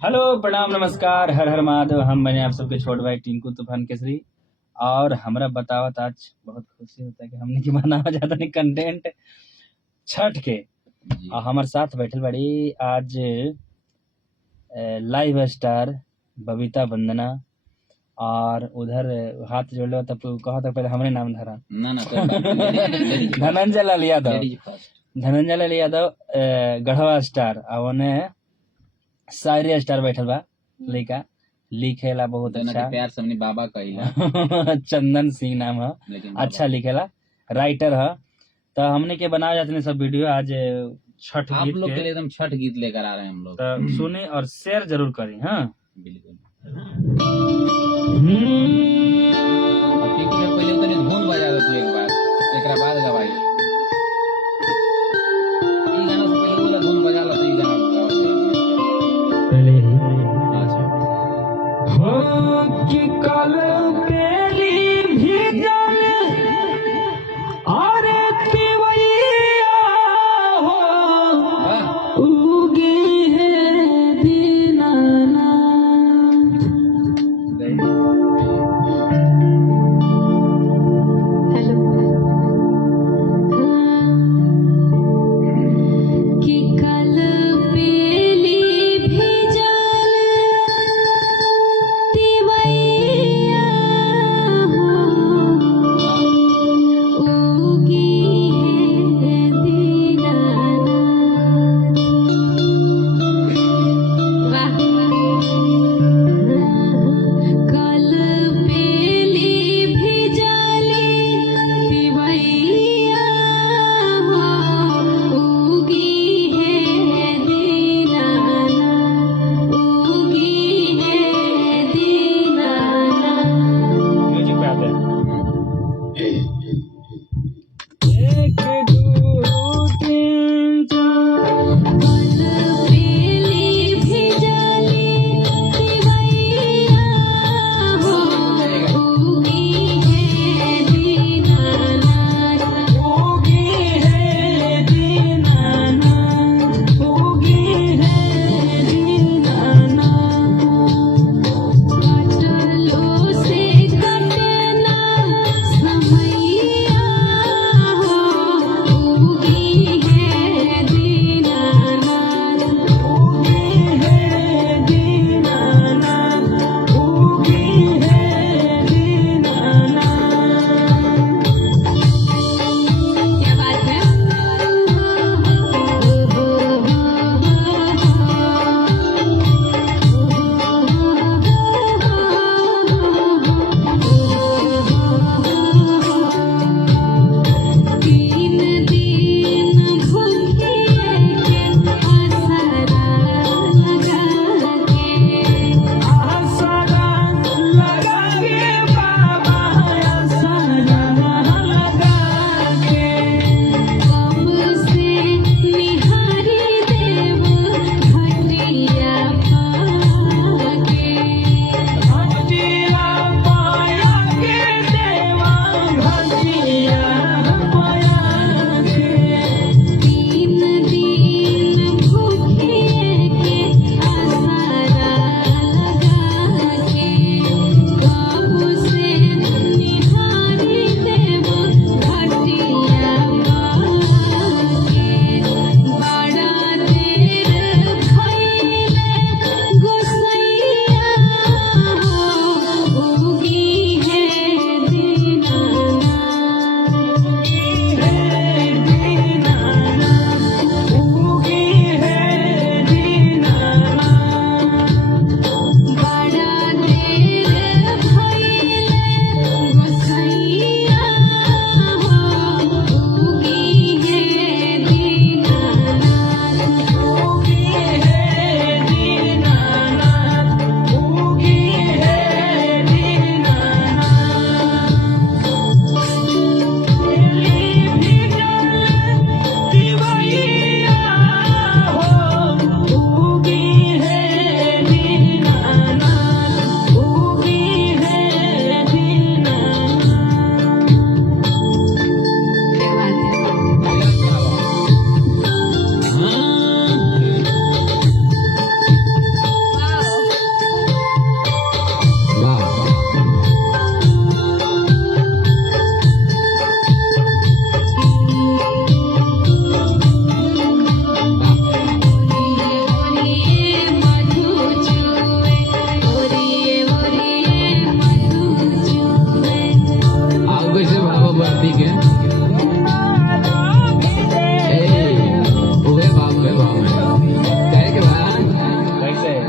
Hello, प्रणाम, नमस्कार, हर हर महादेव। हम बने आप सबके छोट भाई टिंकू तूफान केसरी। और हमरा बतावत आज बहुत खुशी होता है कि हमने की बनावा जाता नहीं कंटेंट छठ के। जी और हमारे साथ बैठल बड़ी आज लाइव स्टार बबीता वंदना। और उधर हाथ जोड़ लो तब कहा था पहले हमने नाम धरा ना ना कोई बात नहीं। Dhananjay Lal Yadav. Ladies first. Dhananjay Lal Yadav Garhwa star. और उन्हें शायरी स्टार बैठल बा लड़का लिखेला बहुत दोनों अच्छा। के प्यार से हमने बाबा कहिला। चंदन सिंह नाम है, लेकिन बाबा अच्छा लिखेला, राइटर है। तो हमने के बनाए जाते हैं सब वीडियो आज छठ आप गीत लोग के लिए के। एकदम छठ गीत लेकर आ रहे हैं हम लोग। तो सुने और शेयर जरूर करें। हाँ बिल्कुल। अब टिकू के पहले उतने धुन बजा दो तू एक बार, एक बाद गवाई। ई गाना से पहले बोला धुन बजा लो तो ई गाना गाओ पहले अच्छा हो कि कल बेली भीजल और तिवैया हो वाह उगी है दीनानाथ। कि कल बेली भीजल तिवैया हो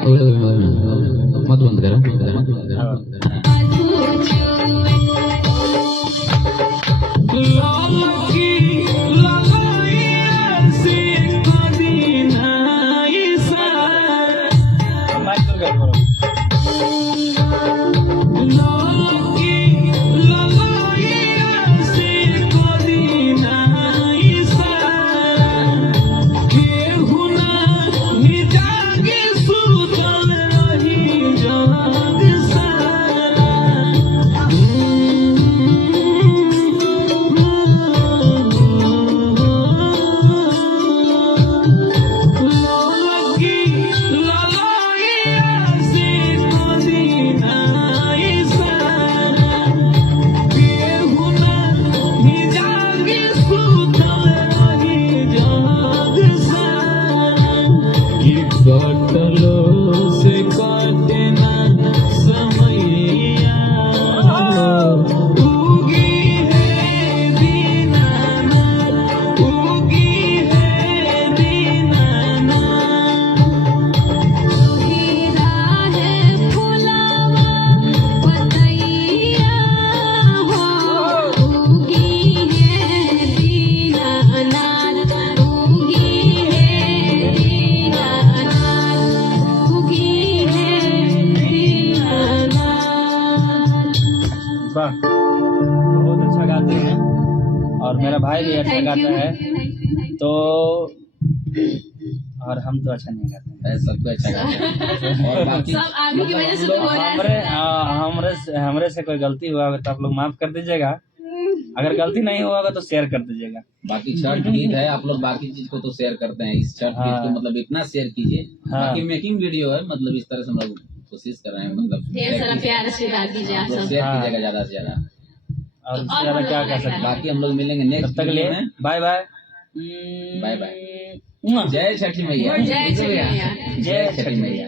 मत बंद करो। वाह, बहुत अच्छा गाते हैं और मेरा भाई भी अच्छा गाता है, तो और हम तो अच्छा नहीं गाते हैं। सबको अच्छा गाता है और बाकी सब आगे की वजह से तो हो रहा है। हमरे से कोई गलती हुआ होगा तो आप लोग माफ कर दीजिएगा, अगर गलती नहीं हुआ होगा तो शेयर कर दीजिएगा। बाकी छठ गीत है, आप लोग बाकी चीज को तो शेयर करते हैं, इस छठ गीत को मतलब इतना शेयर कीजिए। हाँ। बाकी मेकिंग वीडियो है, मतलब इस तरह से हम लोग कोशिश कर रहे हैं, मतलब ढेर सारा प्यार से डाल दीजिए आप सब। शेयर कीजिएगा ज्यादा से ज्यादा। और इससे ज्यादा क्या कर सकते हैं। बाकी हम लोग मिलेंगे तब नेक्स्ट तक वीडियो लिए में। Bye bye bye bye. जय छठी मैया। जय छठी मैया। जय छठी मैया।